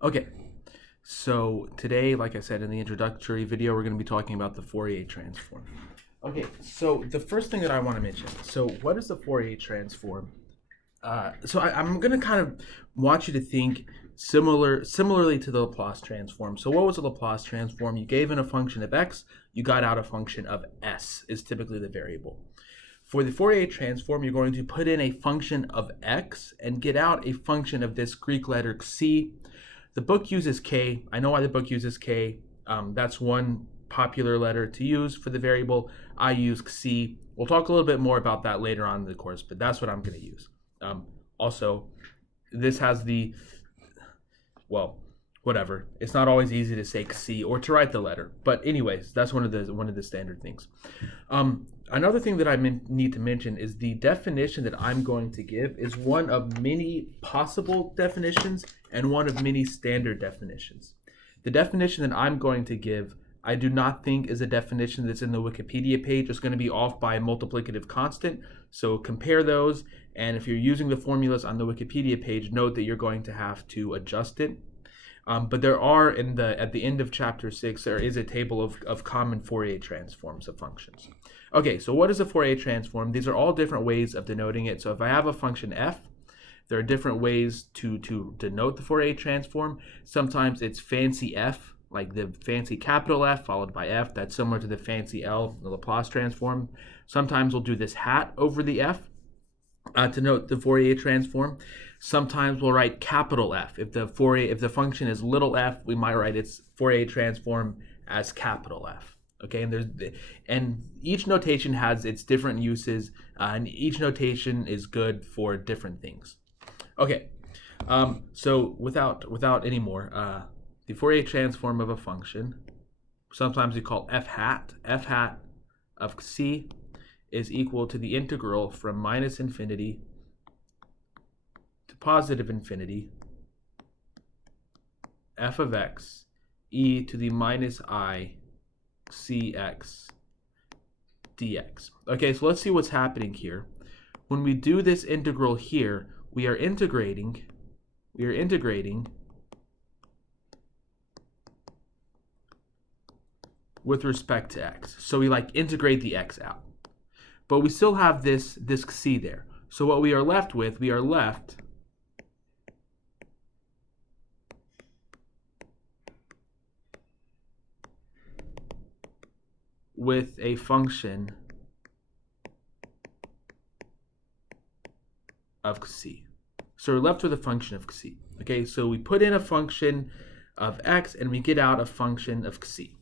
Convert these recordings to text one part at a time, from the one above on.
Okay, so today, like I said in the introductory video, we're going to be talking about the Fourier transform. Okay, so the first thing that I want to mention, so what is the Fourier transform? I'm going to kind of want you to think similarly to the Laplace transform. So what was the Laplace transform? You gave in a function of x, you got out a function of s, is typically the variable. For the Fourier transform, you're going to put in a function of x and get out a function of this Greek letter c. The book uses k. I know why the book uses k. That's one popular letter to use for the variable. I use c. We'll talk a little bit more about that later on in the course, but that's what I'm going to use. Also, this has the, well, whatever. It's not always easy to say C or to write the letter, but anyways, that's one of the standard things. Another thing that I need to mention is the definition that I'm going to give is one of many possible definitions and one of many standard definitions. The definition that I'm going to give, I do not think is a definition that's in the Wikipedia page. It's going to be off by a multiplicative constant. So compare those, and if you're using the formulas on the Wikipedia page, note that you're going to have to adjust it. But there are at the end of chapter 6, there is a table of common Fourier transforms of functions. Okay, so what is a Fourier transform? These are all different ways of denoting it. So if I have a function f, there are different ways to denote the Fourier transform. Sometimes it's fancy f, like the fancy capital F followed by f. That's similar to the fancy L, the Laplace transform. Sometimes we'll do this hat over the f to note the Fourier transform. Sometimes we'll write capital F. If the function is little f, we might write its Fourier transform as capital F. Okay, and each notation has its different uses, and each notation is good for different things. Okay, so without any more, the Fourier transform of a function, sometimes we call f hat of c, is equal to the integral from minus infinity to positive infinity f of x e to the minus I cx dx. Okay, so let's see what's happening here. When we do this integral here, we are integrating with respect to x. So we integrate the x out. But we still have this c there. So what we are left with, with a function of c. So we're left with a function of c. Okay, so we put in a function of x and we get out a function of c.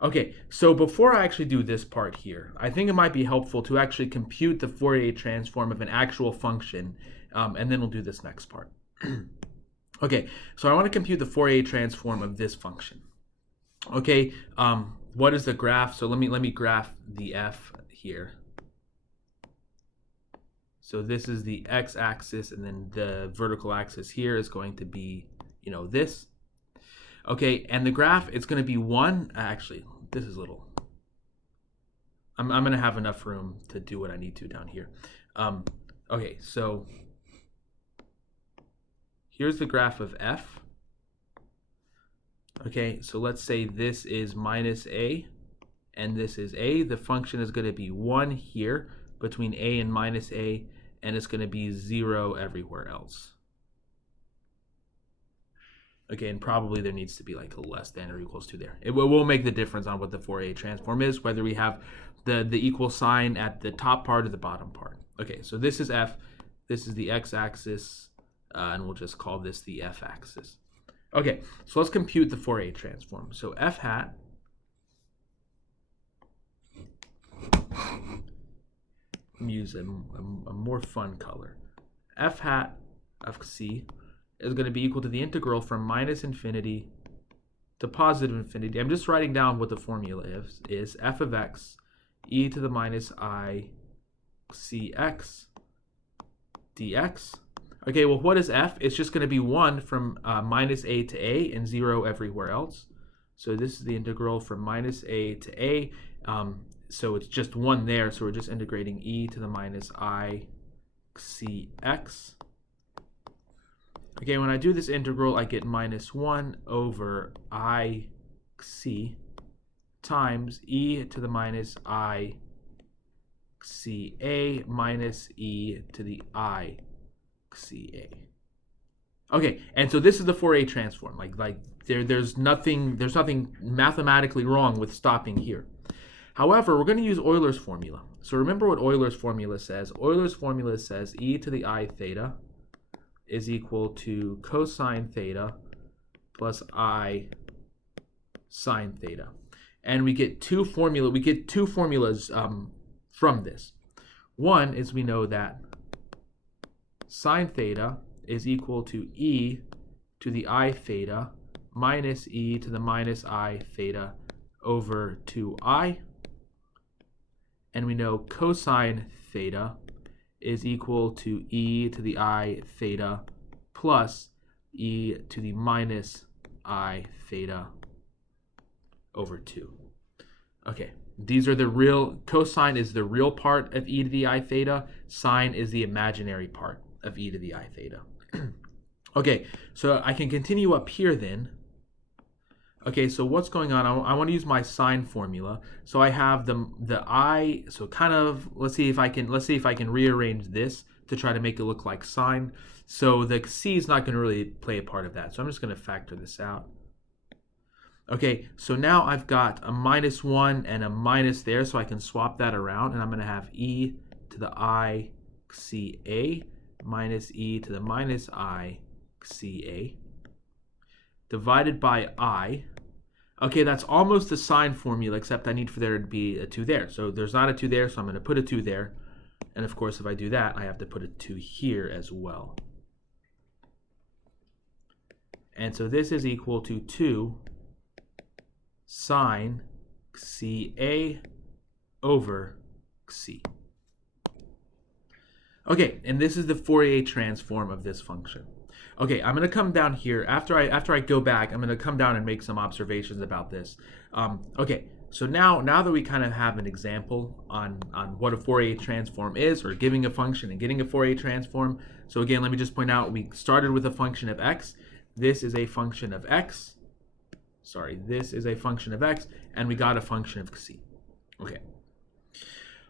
Okay, so before I actually do this part here, I think it might be helpful to actually compute the Fourier transform of an actual function, and then we'll do this next part. Okay, so I want to compute the Fourier transform of this function. Okay, what is the graph? So let me graph the f here. So this is the x-axis, and then the vertical axis here is going to be, this. Okay, and the graph, it's going to be 1. Actually, this is little. I'm going to have enough room to do what I need to down here. Okay, so here's the graph of f. Okay, so let's say this is minus a, and this is a. The function is going to be 1 here between a and minus a, and it's going to be 0 everywhere else. Okay, and probably there needs to be like a less than or equals to there. It will make the difference on what the Fourier transform is, whether we have the equal sign at the top part or the bottom part. Okay, so this is f, this is the x-axis, and we'll just call this the f-axis. Okay, so let's compute the Fourier transform. So f hat use a more fun color. F hat of c is going to be equal to the integral from minus infinity to positive infinity. I'm just writing down what the formula is f of x e to the minus I cx dx. Okay, well, what is f? It's just going to be 1 from minus a to a and 0 everywhere else. So this is the integral from minus a to a. So it's just 1 there, so we're just integrating e to the minus I cx. Okay, when I do this integral, I get minus 1 over I c times e to the minus I c a minus e to the I c a. Okay, and so this is the Fourier transform. There's nothing mathematically wrong with stopping here. However, we're going to use Euler's formula. So remember what Euler's formula says. Euler's formula says e to the I theta is equal to cosine theta plus I sine theta. And we get two formulas from this. One is we know that sine theta is equal to e to the I theta minus e to the minus I theta over 2I. And we know cosine theta is equal to e to the I theta plus e to the minus I theta over 2. Okay, these are the real, cosine is the real part of e to the I theta, sine is the imaginary part of e to the I theta. Okay, so I can continue up here then. Okay, so what's going on? I want to use my sine formula. So I have the I, so kind of, let's see if I can rearrange this to try to make it look like sine. So the c is not going to really play a part of that. So I'm just going to factor this out. Okay, so now I've got a minus 1 and a minus there, so I can swap that around, and I'm going to have e to the I c a minus e to the minus I c a divided by I. Okay, that's almost the sine formula, except I need for there to be a 2 there. So there's not a 2 there, so I'm going to put a 2 there. And of course, if I do that, I have to put a 2 here as well. And so this is equal to 2 sine CA over C. Okay, and this is the Fourier transform of this function. Okay, I'm going to come down here. After I go back, I'm going to come down and make some observations about this. Okay, so now that we kind of have an example on what a Fourier transform is, or giving a function and getting a Fourier transform. So again, let me just point out, we started with a function of x. This is a function of x. Sorry, this is a function of x, and we got a function of c. Okay.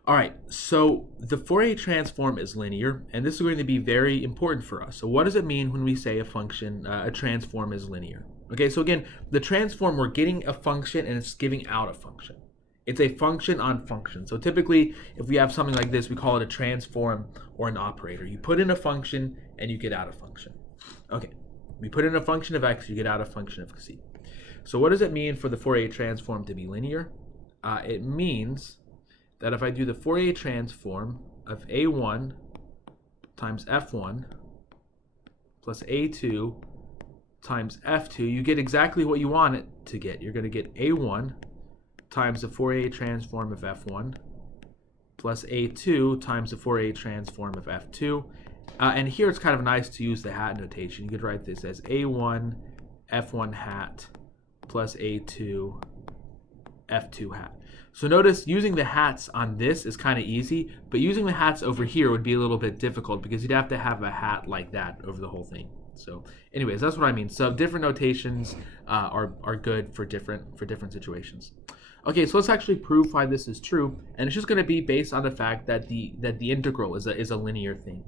All right, so the Fourier transform is linear, and this is going to be very important for us. So what does it mean when we say a function, a transform is linear? Okay, so again, the transform, we're getting a function and it's giving out a function. It's a function on function. So typically, if we have something like this, we call it a transform or an operator. You put in a function and you get out a function. Okay, we put in a function of x, you get out a function of c. So what does it mean for the Fourier transform to be linear? It means that if I do the Fourier transform of a1 times f1 plus a2 times f2, you get exactly what you want it to get. You're going to get a1 times the Fourier transform of f1 plus a2 times the Fourier transform of f2. And here it's kind of nice to use the hat notation. You could write this as a1 f1 hat plus a2 f2 hat. So notice using the hats on this is kind of easy, but using the hats over here would be a little bit difficult because you'd have to have a hat like that over the whole thing. So anyways, that's what I mean. So different notations are good for different situations. Okay, so let's actually prove why this is true, and it's just going to be based on the fact that the integral is a linear thing.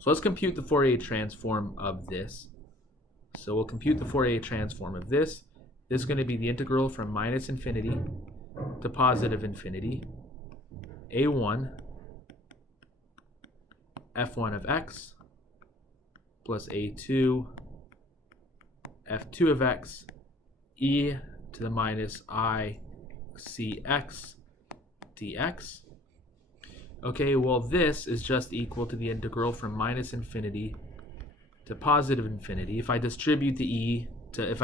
So let's compute the Fourier transform of this. So we'll compute the Fourier transform of this. This is going to be the integral from minus infinity to positive infinity, a1 f1 of x plus a2 f2 of x e to the minus I cx dx. Okay, well this is just equal to the integral from minus infinity to positive infinity. If I distribute the e to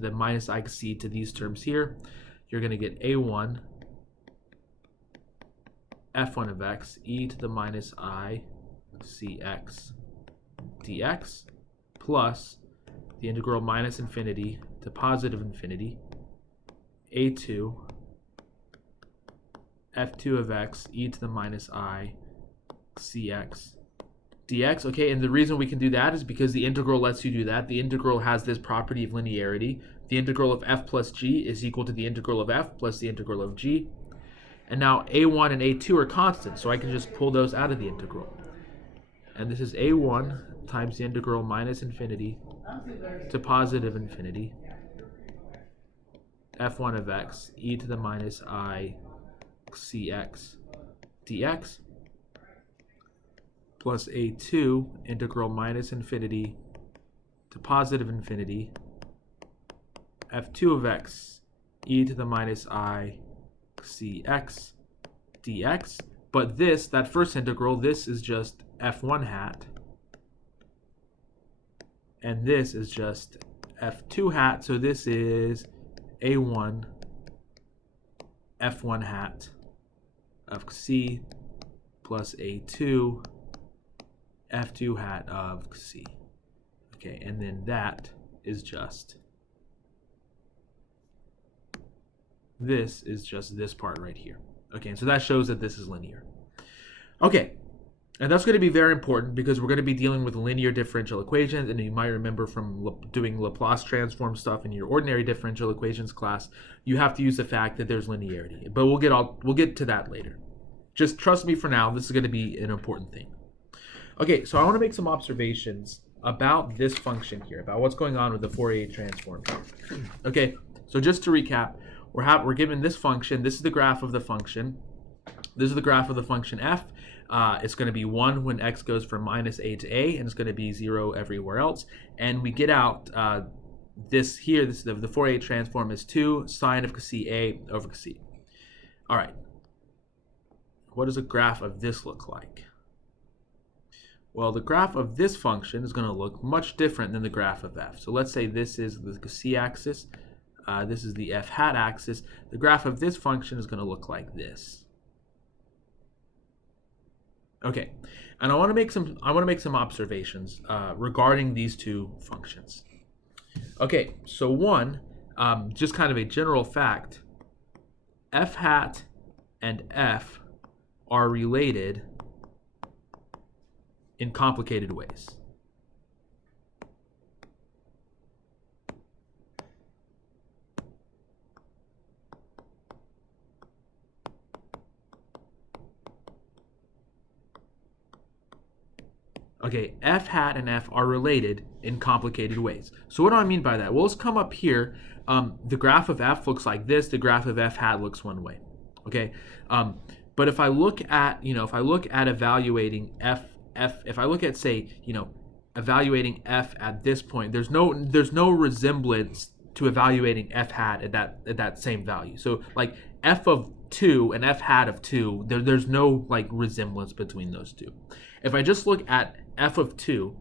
the minus I c to these terms here, you're going to get a1 f1 of x e to the minus I cx dx plus the integral minus infinity to positive infinity a2 f2 of x e to the minus I cx dx. Okay, and the reason we can do that is because the integral lets you do that. The integral has this property of linearity. The integral of f plus g is equal to the integral of f plus the integral of g. And now a1 and a2 are constant, so I can just pull those out of the integral. And this is a1 times the integral minus infinity to positive infinity f1 of x e to the minus I cx dx plus a2 integral minus infinity to positive infinity f2 of x e to the minus I cx dx. But this, that first integral, this is just f1 hat, and this is just f2 hat, so this is a1 f1 hat of c plus a2 f2 hat of c. Okay, and then that is just, this is just this part right here. Okay, so that shows that this is linear. Okay, and that's going to be very important because we're going to be dealing with linear differential equations, and you might remember from doing Laplace transform stuff in your ordinary differential equations class, you have to use the fact that there's linearity. But we'll get to that later. Just trust me for now, this is going to be an important thing. Okay, so I want to make some observations about this function here, about what's going on with the Fourier transform. Okay, so just to recap, we're given this function. This is the graph of the function. This is the graph of the function f. It's going to be 1 when x goes from minus a to a, and it's going to be 0 everywhere else. And we get out this here, this the Fourier transform is 2 sine of c a over c. All right. What does a graph of this look like? Well, the graph of this function is going to look much different than the graph of f. So let's say this is the c-axis. This is the f hat axis. The graph of this function is going to look like this. Okay, and I want to make some observations regarding these two functions. Okay, so one, just kind of a general fact, f hat and f are related in complicated ways. Okay, f hat and f are related in complicated ways. So what do I mean by that? Well, let's come up here. The graph of f looks like this. The graph of f hat looks one way. Okay, but if I look at, evaluating if I look at, say, evaluating f at this point, there's no resemblance to evaluating f hat at that same value. So like f of 2 and f hat of 2, there's no like resemblance between those two. If I just look at f of 2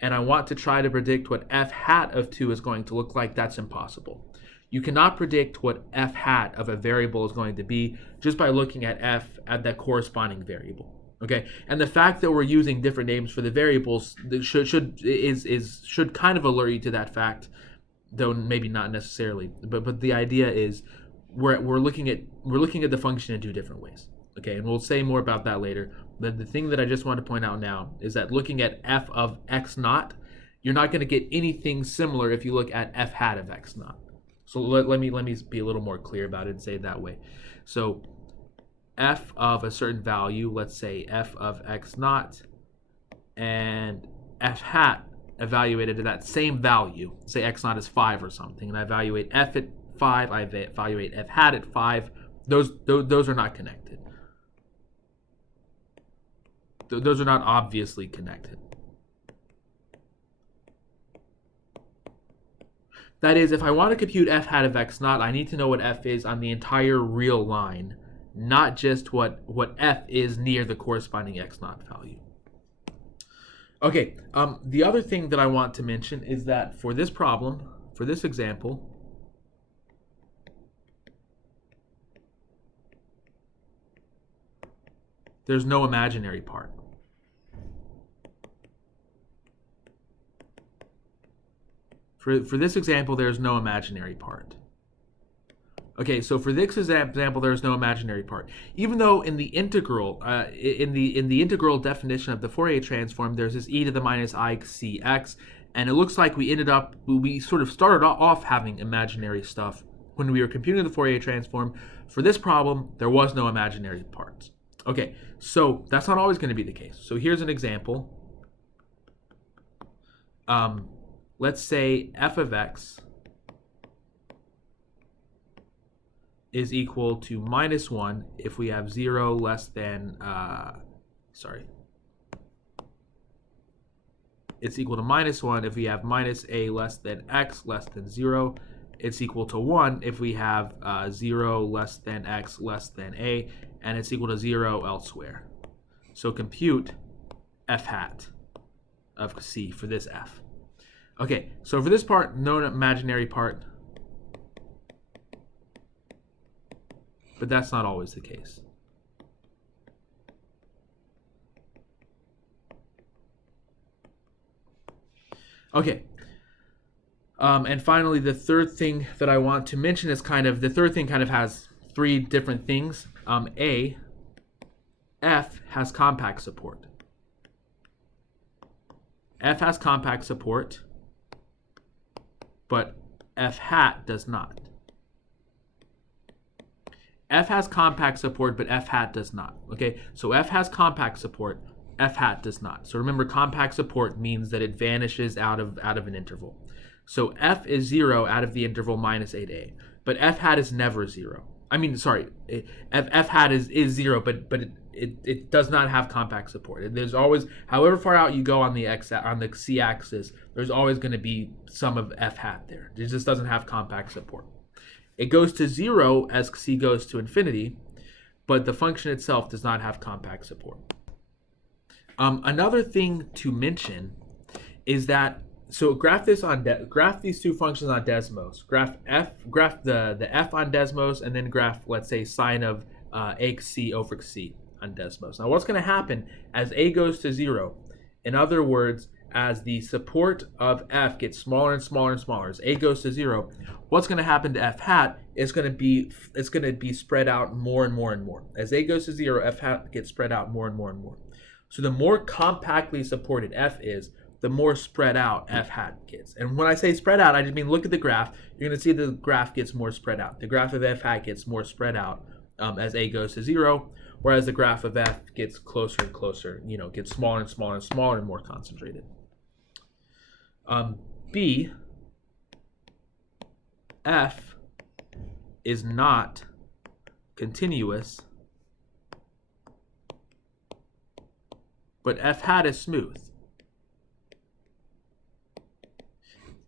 and I want to try to predict what f hat of 2 is going to look like, that's impossible. You cannot predict what f hat of a variable is going to be just by looking at f at that corresponding variable. Okay, and the fact that we're using different names for the variables should kind of alert you to that fact, though maybe not necessarily. But the idea is we're looking at the function in two different ways. Okay, and we'll say more about that later. But the thing that I just want to point out now is that looking at f of x naught, you're not going to get anything similar if you look at f hat of x naught. So let me be a little more clear about it and say it that way. So f of a certain value, let's say f of x naught, and f hat evaluated at that same value, say x naught is 5 or something, and I evaluate f at 5, I evaluate f hat at 5, those are not connected. Those are not obviously connected. That is, if I want to compute f hat of x naught, I need to know what f is on the entire real line, not just what f is near the corresponding x naught value. Okay, the other thing that I want to mention is that for this problem, for this example, there's no imaginary part. For this example, there's no imaginary part. Okay, so for this example, there is no imaginary part. Even though in the integral, in the integral definition of the Fourier transform, there's this e to the minus I c x, and it looks like we sort of started off having imaginary stuff when we were computing the Fourier transform. For this problem, there was no imaginary parts. Okay, so that's not always going to be the case. So here's an example. Let's say f of x is equal to minus 1 if we have 0 less than, it's equal to minus 1 if we have minus a less than x less than 0. It's equal to 1 if we have 0 less than x less than a, and it's equal to 0 elsewhere. So compute f hat of c for this f. Okay, so for this part, no imaginary part. But that's not always the case. Okay. And finally, the third thing that I want to mention is the third thing kind of has three different things. F has compact support. F has compact support, but f hat does not. F has compact support, but f hat does not. Okay, so f has compact support, f hat does not. So remember, compact support means that it vanishes out of an interval. So f is 0 out of the interval minus 8a, but f hat is never 0. F hat is 0, but it does not have compact support. There's always, however far out you go on the c-axis, there's always going to be some of f hat there. It just doesn't have compact support. It goes to 0 as c goes to infinity, but the function itself does not have compact support. Another thing to mention is that, so graph these two functions on Desmos. Graph the f on Desmos, and then graph, let's say, sine of ac over c on Desmos. Now what's going to happen as a goes to 0, in other words, as the support of f gets smaller and smaller and smaller, as a goes to 0, what's going to happen to f hat is going to be spread out more and more and more. As a goes to 0, f hat gets spread out more and more and more. So the more compactly supported f is, the more spread out f hat gets. And when I say spread out, I just mean look at the graph. You're going to see the graph gets more spread out. The graph of f hat gets more spread out as a goes to 0, whereas the graph of f gets closer and closer, gets smaller and smaller and smaller and more concentrated. B, f is not continuous, but f hat is smooth.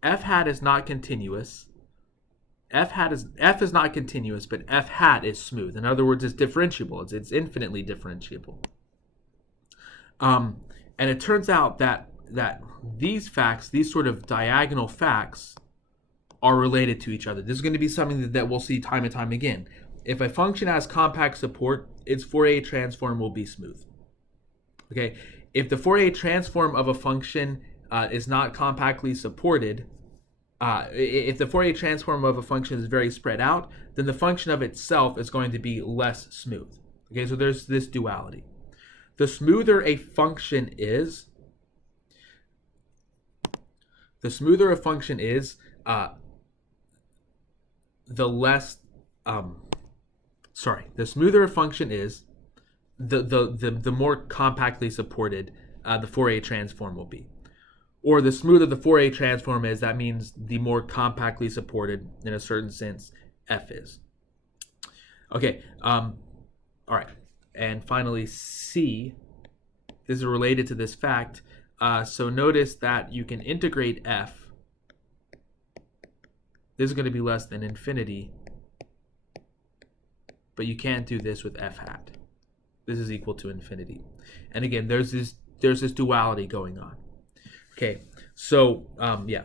F hat is not continuous. F is not continuous, but f hat is smooth. In other words, it's differentiable. It's infinitely differentiable. And it turns out that these facts, these sort of diagonal facts, are related to each other. This is going to be something that we'll see time and time again. If a function has compact support, its Fourier transform will be smooth. Okay, if the Fourier transform of a function is not compactly supported, if the Fourier transform of a function is very spread out, then the function of itself is going to be less smooth. Okay, so there's this duality. The smoother a function is, the smoother a function is, the less, the smoother a function is, the more compactly supported the Fourier transform will be. Or the smoother the Fourier transform is, that means the more compactly supported, in a certain sense, f is. Okay, all right. And finally, C, this is related to this fact. So notice that you can integrate f. This is going to be less than infinity, but you can't do this with f hat. This is equal to infinity. And again, there's this duality going on. Okay, so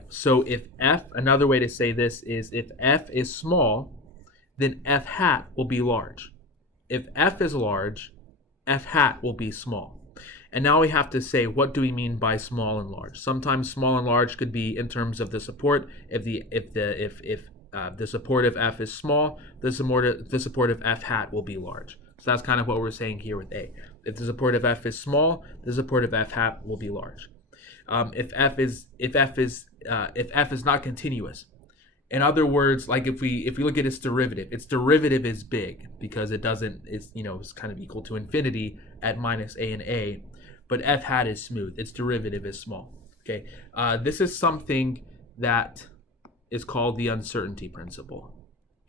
so if f, another way to say this is if f is small, then f hat will be large. If f is large, f hat will be small. And now we have to say, what do we mean by small and large? Sometimes small and large could be in terms of the support. If the supportive f is small, the supportive f hat will be large. So that's kind of what we're saying here with A. If the supportive f is small, the supportive f hat will be large. If f is not continuous, in other words, like if we look at its derivative is big because it's kind of equal to infinity at minus a and a, but f hat is smooth. Its derivative is small. Okay, this is something that is called the uncertainty principle,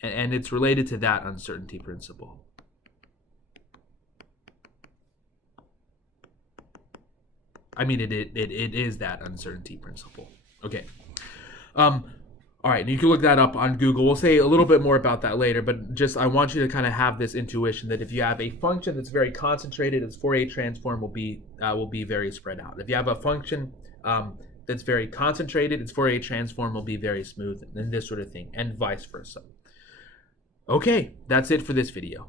and it's related to that uncertainty principle. I mean, it is that uncertainty principle. Okay. All right, and you can look that up on Google. We'll say a little bit more about that later, but just I want you to kind of have this intuition that if you have a function that's very concentrated, its Fourier transform will be very spread out. If you have a function that's very concentrated, its Fourier transform will be very smooth, and this sort of thing, and vice versa. Okay, that's it for this video.